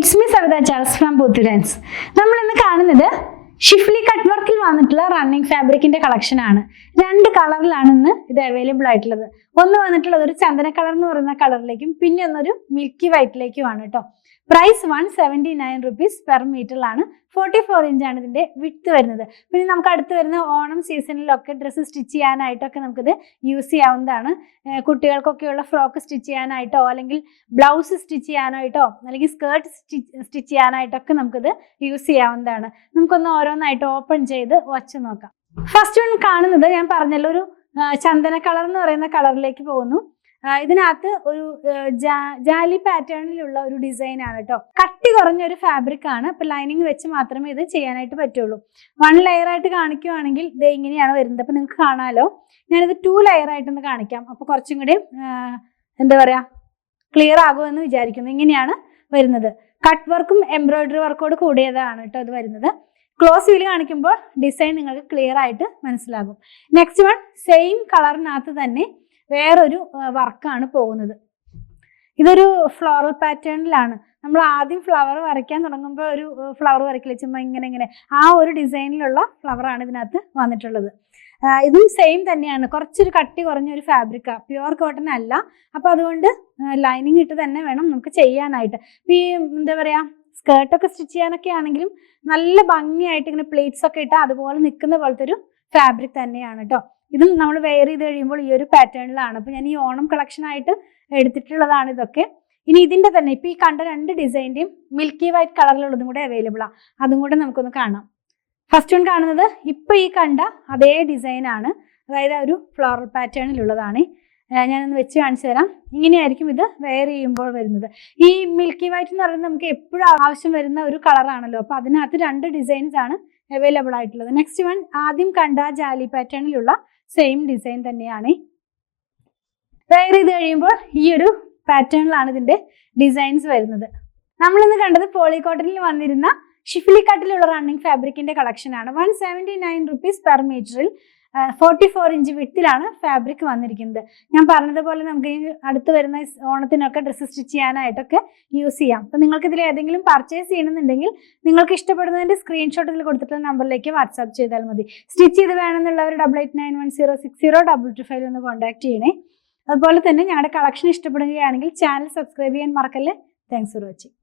It's me Savitha Charles from ബൂത്തിലൻസ്. നമ്മൾ ഇന്ന് കാണുന്നത് ഷിഫ്ലി കട്ട് വർക്കിൽ വന്നിട്ടുള്ള റണ്ണിങ് ഫാബ്രിക്കിന്റെ കളക്ഷൻ ആണ്. രണ്ട് കളറിലാണ് ഇന്ന് ഇത് അവൈലബിൾ ആയിട്ടുള്ളത്. ഒന്ന് വന്നിട്ടുള്ളത് ഒരു ചന്ദന കളർ എന്ന് പറയുന്ന കളറിലേക്കും പിന്നെ ഒന്നൊരു മിൽക്കി വൈറ്റിലേക്കുമാണ് കേട്ടോ. Price 179 rupees per മീറ്ററിലാണ്. 44 ഇഞ്ചാണ് ഇതിന്റെ വിഡ്ത്ത് വരുന്നത്. പിന്നെ നമുക്ക് അടുത്ത് വരുന്ന ഓണം സീസണിലൊക്കെ ഡ്രസ്സ് സ്റ്റിച്ച് ചെയ്യാനായിട്ടൊക്കെ നമുക്കിത് യൂസ് ചെയ്യാവുന്നതാണ്. കുട്ടികൾക്കൊക്കെയുള്ള ഫ്രോക്ക് സ്റ്റിച്ച് ചെയ്യാനായിട്ടോ അല്ലെങ്കിൽ ബ്ലൗസ് സ്റ്റിച്ച് ചെയ്യാനായിട്ടോ അല്ലെങ്കിൽ സ്കേർട്ട് സ്റ്റിച്ച് ചെയ്യാനായിട്ടൊക്കെ നമുക്കിത് യൂസ് ചെയ്യാവുന്നതാണ്. നമുക്കൊന്ന് ഓരോന്നായിട്ട് ഓപ്പൺ ചെയ്ത് വച്ച് നോക്കാം. ഫസ്റ്റ് വൺ കാണുന്നത് ഞാൻ പറഞ്ഞല്ലോ ഒരു ചന്ദന കളർ എന്ന് പറയുന്ന കളറിലേക്ക് പോകുന്നു. ഇതിനകത്ത് ഒരു ജാലി പാറ്റേണിലുള്ള ഒരു ഡിസൈൻ ആണ് കേട്ടോ. കട്ടി കുറഞ്ഞ ഒരു ഫാബ്രിക് ആണ്. അപ്പൊ ലൈനിങ് വെച്ച് മാത്രമേ ഇത് ചെയ്യാനായിട്ട് പറ്റുള്ളൂ. 1 ലെയർ ആയിട്ട് കാണിക്കുവാണെങ്കിൽ ഇത് ഇങ്ങനെയാണ് വരുന്നത്. അപ്പൊ നിങ്ങൾക്ക് കാണാലോ. ഞാനിത് 2 ലെയർ ആയിട്ടൊന്ന് കാണിക്കാം. അപ്പൊ കുറച്ചും കൂടി എന്താ പറയാ ക്ലിയർ ആകുമെന്ന് വിചാരിക്കുന്നു. ഇങ്ങനെയാണ് വരുന്നത്. കട്ട് വർക്കും എംബ്രോയിഡറി വർക്കോട് കൂടിയതാണ് കേട്ടോ ഇത് വരുന്നത്. ക്ലോസ് വ്യൂവിൽ കാണിക്കുമ്പോൾ ഡിസൈൻ നിങ്ങൾക്ക് ക്ലിയർ ആയിട്ട് മനസ്സിലാകും. നെക്സ്റ്റ് വൺ സെയിം കളറിനകത്ത് തന്നെ വേറൊരു വർക്കാണ് പോകുന്നത്. ഇതൊരു ഫ്ലോറൽ പാറ്റേണിലാണ്. നമ്മൾ ആദ്യം ഫ്ലവർ വരയ്ക്കാൻ തുടങ്ങുമ്പോൾ ഒരു ഫ്ലവർ വരയ്ക്കില്ല, ചുമ്മാ ഇങ്ങനെ ആ ഒരു ഡിസൈനിലുള്ള ഫ്ലവറാണ് ഇതിനകത്ത് വന്നിട്ടുള്ളത്. ഇതും സെയിം തന്നെയാണ്. കുറച്ചൊരു കട്ടി കുറഞ്ഞൊരു ഫാബ്രിക്കാണ്, പ്യുവർ കോട്ടൺ അല്ല. അപ്പോൾ അതുകൊണ്ട് ലൈനിങ് ഇട്ട് തന്നെ വേണം നമുക്ക് ചെയ്യാനായിട്ട്. ഈ എന്താ പറയുക സ്കേർട്ടൊക്കെ സ്റ്റിച്ച് ചെയ്യാനൊക്കെ ആണെങ്കിലും നല്ല ഭംഗിയായിട്ട് ഇങ്ങനെ പ്ലേറ്റ്സ് ഒക്കെ ഇട്ടാൽ അതുപോലെ നിൽക്കുന്ന പോലത്തെ ഒരു ഫാബ്രിക് തന്നെയാണ് കേട്ടോ. ഇതും നമ്മൾ വെയർ ചെയ്ത് കഴിയുമ്പോൾ ഈ ഒരു പാറ്റേണിലാണ്. അപ്പോൾ ഞാൻ ഈ ഓണം കളക്ഷൻ ആയിട്ട് എടുത്തിട്ടുള്ളതാണ് ഇതൊക്കെ. ഇനി ഇതിന്റെ തന്നെ ഇപ്പൊ ഈ കണ്ട 2 ഡിസൈൻ്റെയും മിൽക്കി വൈറ്റ് കളറിലുള്ളതും കൂടെ അവൈലബിൾ ആണ്. അതും കൂടെ നമുക്കൊന്ന് കാണാം. ഫസ്റ്റ് വൺ കാണുന്നത് ഇപ്പൊ ഈ കണ്ട അതേ ഡിസൈൻ ആണ്, അതായത് ഒരു ഫ്ലോറൽ പാറ്റേണിലുള്ളതാണ്. ഞാനൊന്ന് വെച്ച് കാണിച്ചു തരാം. ഇങ്ങനെയായിരിക്കും ഇത് വെയർ ചെയ്യുമ്പോൾ വരുന്നത്. ഈ മിൽക്കി വൈറ്റ് എന്ന് പറയുന്നത് നമുക്ക് എപ്പോഴും ആവശ്യം വരുന്ന ഒരു കളറാണല്ലോ. അപ്പൊ അതിനകത്ത് 2 ഡിസൈൻസ് ആണ് അവൈലബിൾ ആയിട്ടുള്ളത്. നെക്സ്റ്റ് വൺ ആദ്യം കണ്ട ജാലി പാറ്റേണിലുള്ള സെയിം ഡിസൈൻ തന്നെയാണ്. വെയർ ചെയ്ത് കഴിയുമ്പോൾ ഈ ഒരു പാറ്റേണിലാണ് ഇതിന്റെ ഡിസൈൻസ് വരുന്നത്. നമ്മളിന്ന് കണ്ടത് പോളികോട്ടണിൽ വന്നിരുന്ന ഷിഫ്ലി കട്ടിലുള്ള റണ്ണിങ് ഫാബ്രിക്കിന്റെ കളക്ഷൻ ആണ്. 179 rupees പെർ മീറ്ററിൽ 44 ഇഞ്ച് വിട്ടിലാണ് ഫാബ്രിക് വന്നിരിക്കുന്നത്. ഞാൻ പറഞ്ഞതുപോലെ നമുക്ക് ഈ അടുത്ത് വരുന്ന ഓണത്തിനൊക്കെ ഡ്രസ്സ് സ്റ്റിച്ച് ചെയ്യാനായിട്ടൊക്കെ യൂസ് ചെയ്യാം. അപ്പം നിങ്ങൾക്ക് ഇതിൽ ഏതെങ്കിലും പർച്ചേസ് ചെയ്യണമെന്നുണ്ടെങ്കിൽ നിങ്ങൾക്ക് ഇഷ്ടപ്പെടുന്നതിന്റെ സ്ക്രീൻഷോട്ട് ഇതിൽ കൊടുത്തിട്ടുള്ള നമ്പറിലേക്ക് വാട്സാപ്പ് ചെയ്താൽ മതി. സ്റ്റിച്ച് ചെയ്ത് വേണമെന്നുള്ളവർ 8891060225 ഒന്ന് കോൺടാക്ട് ചെയ്യണേ. അതുപോലെ തന്നെ ഞങ്ങളുടെ കളക്ഷൻ ഇഷ്ടപ്പെടുകയാണെങ്കിൽ ചാനൽ സബ്സ്ക്രൈബ് ചെയ്യാൻ മറക്കല്ലേ. Thanks for watching.